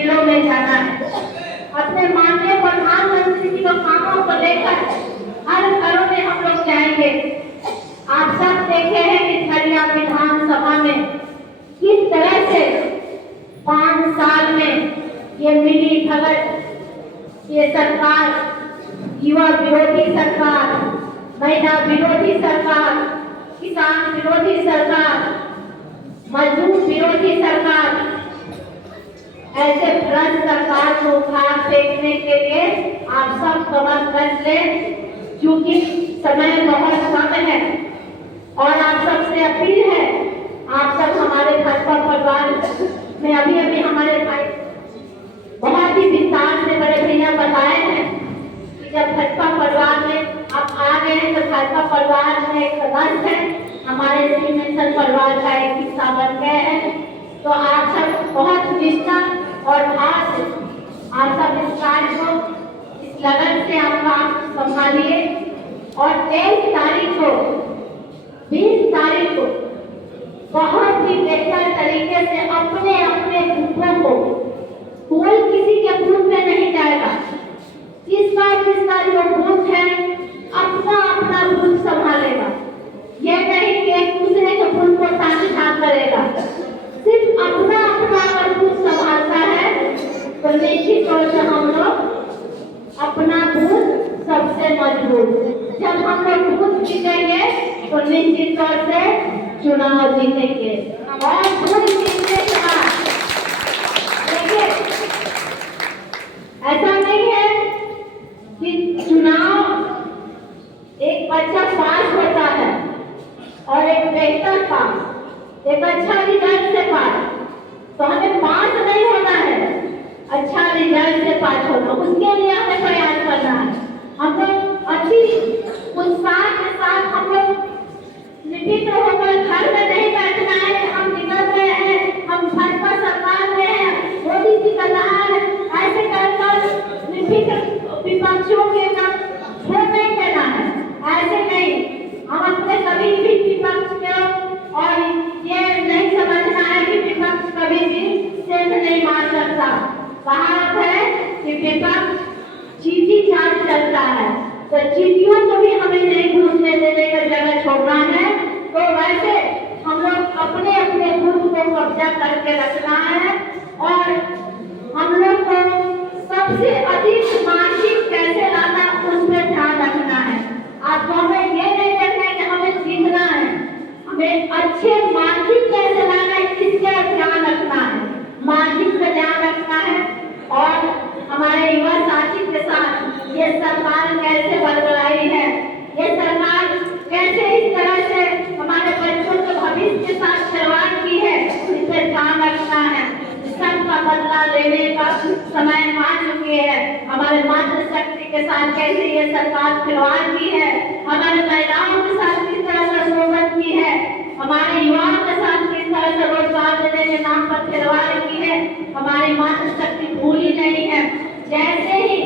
जिलों में जाना है, अपने माननीय प्रधानमंत्री जी के कामों को लेकर हर घरों में हम लोग जाएंगे। आप सब देखे हैं कि खड़िया विधानसभा में किस तरह से 5 साल में ये मिली भगत ये सरकार, युवा विरोधी सरकार, महिला विरोधी सरकार, किसान विरोधी सरकार, मजदूर विरोधी सरकार, ऐसे भ्रष्ट सरकार को उखाड़ फेंकने के लिए आप सब कमर कस लें, क्योंकि समय बहुत कम है। और आप सबसे अपील है, आप सब हमारे भाजपा परिवार में अभी हमारे भाई बहुत ही विस्तार से बड़े भैया बताए हैं कि जब भाजपा परिवार में आप आ गए हैं तो भाजपा परिवार में एक सदस्य है, हमारे श्री मिशन परिवार का एक हिस्सा बन गए हैं। तो आप सब बहुत निष्ठा और भाव से आप सब इस कार्य को इस लगन से आप काम संभालिए और 23 तारीख को 20 तारीख को बहुत ही बेहतर तरीके से अपने अपने बूथों को, कोई किसी के बूथ में नहीं जाएगा, जिसका जो बूथ है अपना अपना बूथ संभालेगा। ये नहीं कि एक दूसरे के बूथ को साझा करेगा, सिर्फ अपना अपना अगर बूथ संभालता है तो निश्चित तौर से हम लोग अपना बूथ सबसे मजबूत, जब हम लोग बूथ जीतेंगे तो निश्चित तौर से चुनाव जीतेंगे। और बूथ जीतने के बाद देखिए, ऐसा नहीं है कि चुनाव एक बच्चा पास होता है और एक बेहतर पास, एक अच्छा रिजल्ट से पास, तो हमें पास नहीं होना है, अच्छा रिजल्ट से पास होना, उसके लिए हमें प्रयास करना है। हम लोग अच्छी उत्साह के साथ हम लोग निर्भीक होकर घर में नहीं बैठना है कि हम निकल रहे हैं, हम भाजपा सरकार में हैं, मोदी जी का राज है, ऐसे कर निर्भीक विपक्षियों के नाम छोड़ नहीं देना है। ऐसे नहीं, हम अपने कभी भी विपक्ष के और ये नहीं समझना है कि विपक्ष कभी भी सेंध नहीं मार सकता। कहावत है कि विपक्ष चीटी चाल चलता है, तो चीटियों को भी हमें नहीं घुसने देने का जगह छोड़ना है। तो वैसे हम लोग अपने अपने बूथ को कब्जा करके रखना है और हम लोग को सबसे अधिक मार्जिन कैसे लाना उस पर ध्यान रखना है। आपको हमें ये नहीं देखना है कि हमें जीतना है, हमें अच्छे मार्जिन कैसे लाना है इसका ध्यान रखना है, मार्जिन का ध्यान रखना है। और हमारे युवा साथी के साथ ये सरकार कैसे बदलाई है, ये सरकार कैसे इस तरह से हमारे बच्चों के भविष्य के साथ खिलवाड़ की है, इस पर ध्यान रखना है। सबका बदला लेने का समय आ चुकी है। हमारे मातृशक्ति के साथ कैसे ये सरकार खिलवाड़ की है, हमारे महिलाओं के साथ किस तरह से शोषण की है, हमारे युवाओं के साथ किस तरह से रोजगार देने के नाम पर खिलवाड़ की है, हमारी मातृशक्ति भूली नहीं है। जैसे ही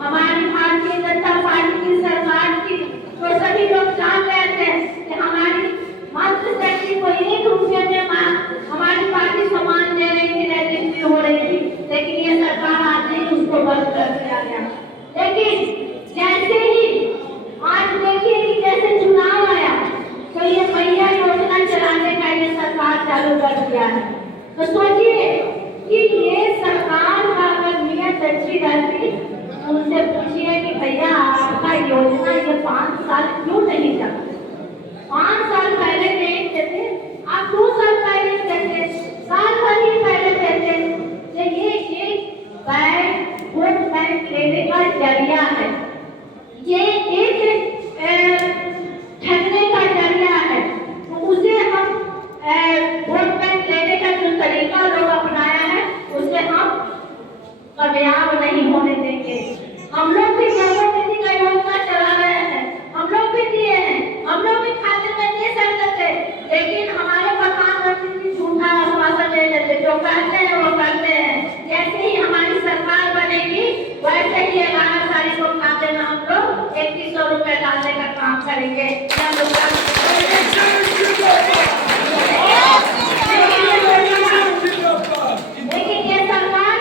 हमारी भारतीय जनता पार्टी की सरकार की तो सभी लोग जान रहे थे कि हमारी मातृशक्ति को 1 रुपये में हमारी पार्टी सम्मान दे रही थी, रजिस्ट्री हो रही थी, लेकिन ये सरकार आते ही उसको बंद कर दिया गया। लेकिन जैसे ही आज देखिए कि जैसे चुनाव आया तो ये मैया योजना चलाने का ये सरकार चालू कर दिया है। तो सोचिए कि ये सरकार का अगर नियत अच्छी रहती, उनसे पूछिए कि भैया आपका योजना ये 5 साल क्यों नहीं चला, 5 साल पहले नहीं देते, आप 2 साल पहले देते, साल भर ही पहले देते। ये एक बैंक, वोट बैंक लेने का जरिया है, ये एक ठगने का जरिया है। तो उसे हम वोट बैंक लेने का जो तरीका लोग अपनाया है उसे हम कामयाब नहीं होने देंगे। हम लोग भी जन्मोत्सव का योजना चला रहे हैं, हम लोग भी दिए हैं, हम लोग भी खाते में दे सकते थे, लेकिन हमारे प्रधानमंत्री जी झूठा आश्वासन दे देते, जो कहते हैं वो करते हैं। जैसे ही हमारी सरकार बनेगी वैसे ही 11 तारीख को खाते में हम लोग 3100 रुपए डालने का काम करेंगे। लेकिन ये सरकार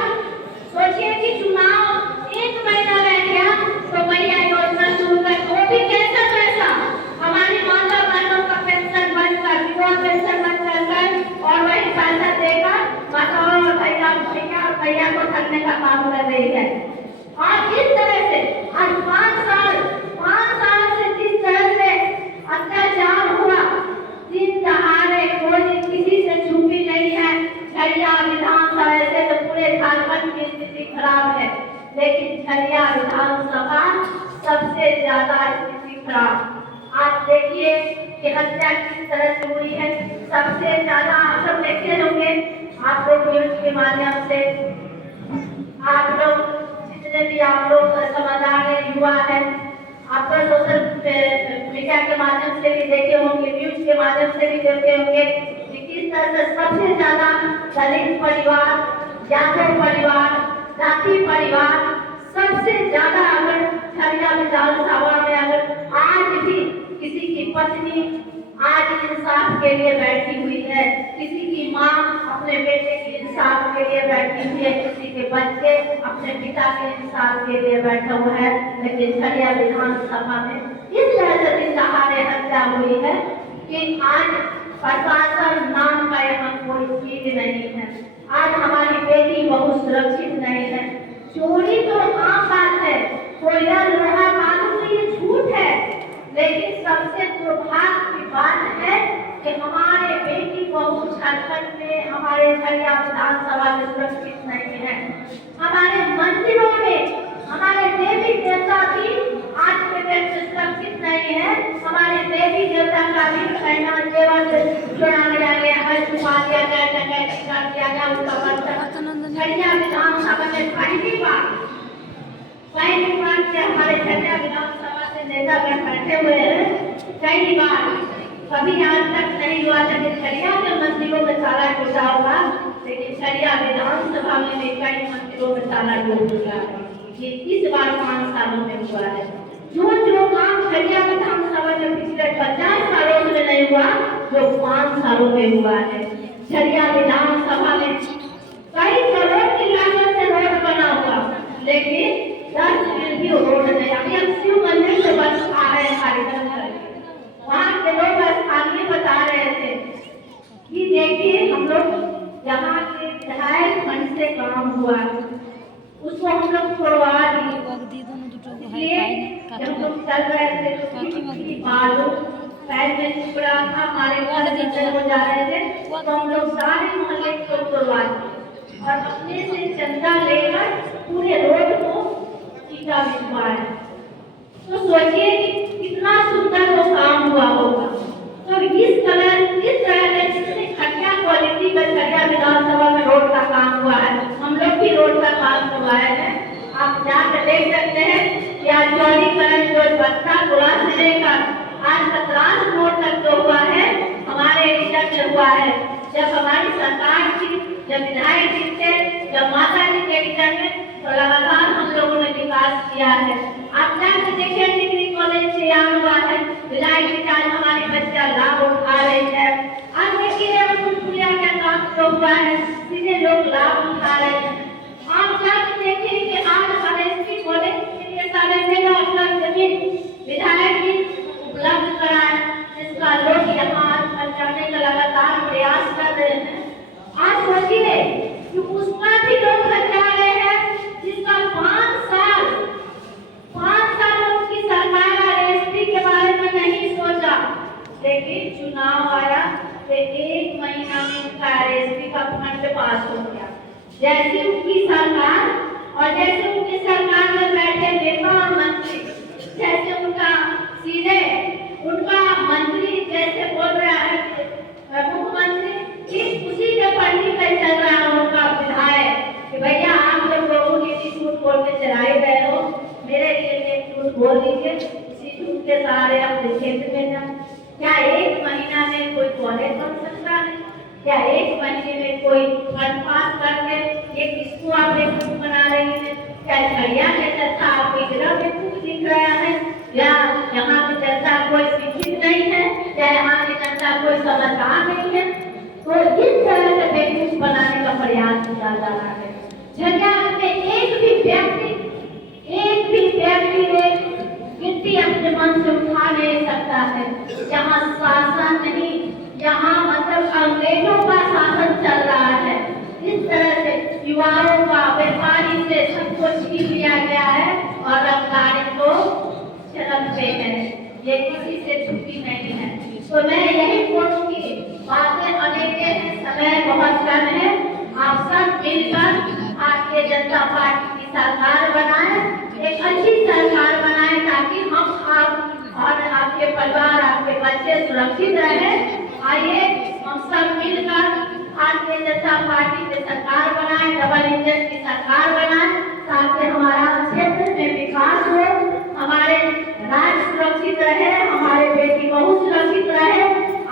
भैया को ठगने का काम कर रही है। और इस तरह से आज 5 साल से जिस तरह से अत्याचार हुआ, दिन दहाड़े कोई किसी से छुपी नहीं है। झरिया विधानसभा ऐसे तो पूरे झारखंड की स्थिति खराब है, लेकिन झरिया विधानसभा सबसे ज्यादा स्थिति खराब। आज देखिए कि हत्या किस तरह से हुई है। सबसे ज्यादा आप सब देखे होंगे, आप लोग न्यूज के माध्यम से, आप लोग जितने भी आप लोग समझदार है, युवा है, आप तो सोशल मीडिया के माध्यम से भी देखे होंगे, न्यूज के माध्यम से भी देखे होंगे कि किस तरह से सबसे ज्यादा दलित परिवार, यादव परिवार, जाति परिवार सबसे ज्यादा अगर झरिया विधानसभा में अगर आज भी किसी की पत्नी आज इंसाफ के लिए बैठी हुई है, किसी की माँ अपने बेटे के इंसाफ के लिए बैठी हुई है, किसी के बच्चे अपने पिता के इंसाफ के लिए बैठा हुआ है, लेकिन झरिया विधानसभा में इस तरह से दिन दहाड़े हत्या हुई है कि आज प्रशासन नाम का यहाँ कोई चीज नहीं है। आज हमारी बेटी बहुत सुरक्षित नहीं है। चोरी तो आम बात है, कोयला लोहा मालूम तो ये झूठ है, लेकिन सबसे दुर्भाग्य की बात है कि हमारे बेटी बहू झारखंड में, हमारे झरिया विधानसभा में सुरक्षित नहीं है। हमारे मंदिरों में हमारे देवी देवता भी आज के दिन सुरक्षित नहीं है। हमारे देवी देवता का भी कहना जेवर चुरा लिया गया है, छुपा दिया गया, डकैती कर दिया गया, उसका बर्तन झरिया विधानसभा में पहली बार से हमारे झरिया विधानसभा से नेतागण बैठे हुए हैं। कई बार कभी आज तक नहीं हुआ था कि झरिया के मंदिरों में ताला टूटा होगा, लेकिन झरिया विधानसभा में भी कई मंदिरों में ताला टूट चुका है। ये इस बार 5 सालों में हुआ है। जो काम झरिया विधानसभा में पिछले 50 सालों में नहीं हुआ, जो 5 सालों में हुआ है। झरिया विधानसभा में कई करोड़ की लागत से रोड बना हुआ, लेकिन 10 दिन भी रोड नहीं। अभी हम शिव मंदिर से बस आ रहे हैं कार्यक्रम करके, वहाँ के लोग स्थानीय बता रहे थे कि देखिए हम लोग यहाँ के विधायक फंड से काम हुआ, उसको हम लोग छोड़वा दिए। जब हम चल रहे थे तो बालू पैर में चुभ रहा था, हमारे घर हो जा रहे थे, तो हम लोग सारे मोहल्ले को छोड़वा दिए और अपने से चंदा लेकर पूरे रोड को टीका बिछवाया। तो सोचिए कितना सुंदर वो काम हुआ होगा। तो इस तरह से घटिया क्वालिटी का झरिया विधानसभा में रोड का काम हुआ है। हम लोग भी रोड का काम करवाए हैं, आप जाकर देख सकते हैं। या चौड़ीकरण जो बच्चा गोला से लेकर आज 17 रोड तक जो हुआ है हमारे एरिया में हुआ है। जब हमारी सरकार थी, जब विधायक जी थे, जब माता जी के एरिया में, तो लगातार हम लोगों ने विकास किया है। आप जाकर देखिए डिग्री कॉलेज से यहाँ हुआ है, विधायक जी आज हमारे बच्चा लाभ उठा रहे हैं। आज देखिए पुलिया का काम जो हुआ है, सीधे लोग लाभ उठा रहे हैं। आप जाकर देखिए कि आज हमारे कॉलेज के लिए 9.5 लाख जमीन विधायक जी उपलब्ध कराए, जिसका लोग यहाँ जाने का लगातार प्रयास कर रहे हैं। आज सोचिए कि उसका भी लोग बचा रहे हैं, जिसका 5 साल उनकी सरकार आरएसपी के बारे में नहीं सोचा, लेकिन चुनाव आया तो 1 महीना में उनका आरएसपी का फंड पास हो गया। जैसे उनकी सरकार और जैसे उनकी सरकार में बैठे नेता और मंत्री, जैसे उनका सीधे उनका मंत्री जैसे बोल रहा है मुख्यमंत्री, ठीक उसी के पट्टी पे चल रहा है उनका विधायक कि भैया आप लोग लोगों की झूठ बोल के चलाए गए हो, मेरे लिए झूठ बोल दीजिए, इसी झूठ के सहारे अपने क्षेत्र में जाए। क्या 1 महीना में कोई कॉलेज बन सकता है? क्या 1 महीने में कोई फंड पास करके एक स्कूल आप बना रही है? क्या झरिया के जनता आपकी जगह में कुछ दिख रहा है? या यहाँ की जनता कोई शिक्षित नहीं है? या यहाँ की जनता कोई समझदार नहीं है? तो इस तरह से बेवकूफ बनाने का प्रयास किया जा रहा है। झरिया में एक भी व्यक्ति ने गिनती अपने मन से उठा नहीं सकता है। यहाँ शासन नहीं, यहाँ मतलब अंग्रेजों का शासन चल रहा है। इस तरह से युवाओं का छीन लिया गया है और रफ्तारी को चरम पे है, ये किसी से छुपी नहीं है। तो मैं यही बोलूंगी, बातें अनेक हैं, समय बहुत कम है, आप सब मिलकर भारतीय जनता पार्टी की सरकार बनाएं, एक अच्छी सरकार बनाएं ताकि हम आप और आपके परिवार, आपके बच्चे सुरक्षित रहे। आइए हम सब मिलकर भारतीय जनता पार्टी की सरकार बनाएं, डबल इंजन की सरकार बनाएं, ताकि हमारा क्षेत्र में विकास हो, हमारे राज्य सुरक्षित रहे, हमारे बेटी बहू सुरक्षित रहे।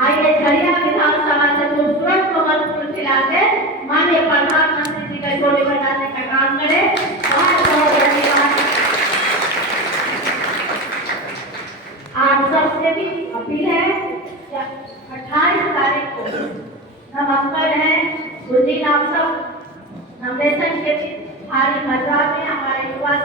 आइए झरिया विधानसभा से खूबसूरत कमल फूल खिलाते माननीय प्रधानमंत्री जी का जोड़ी बनाने का काम करें। बहुत बहुत धन्यवाद। आप सबसे भी अपील है, 28 तारीख को नवंबर है, उस दिन आप सब नवलेशन के भारी मात्रा में हमारे युवा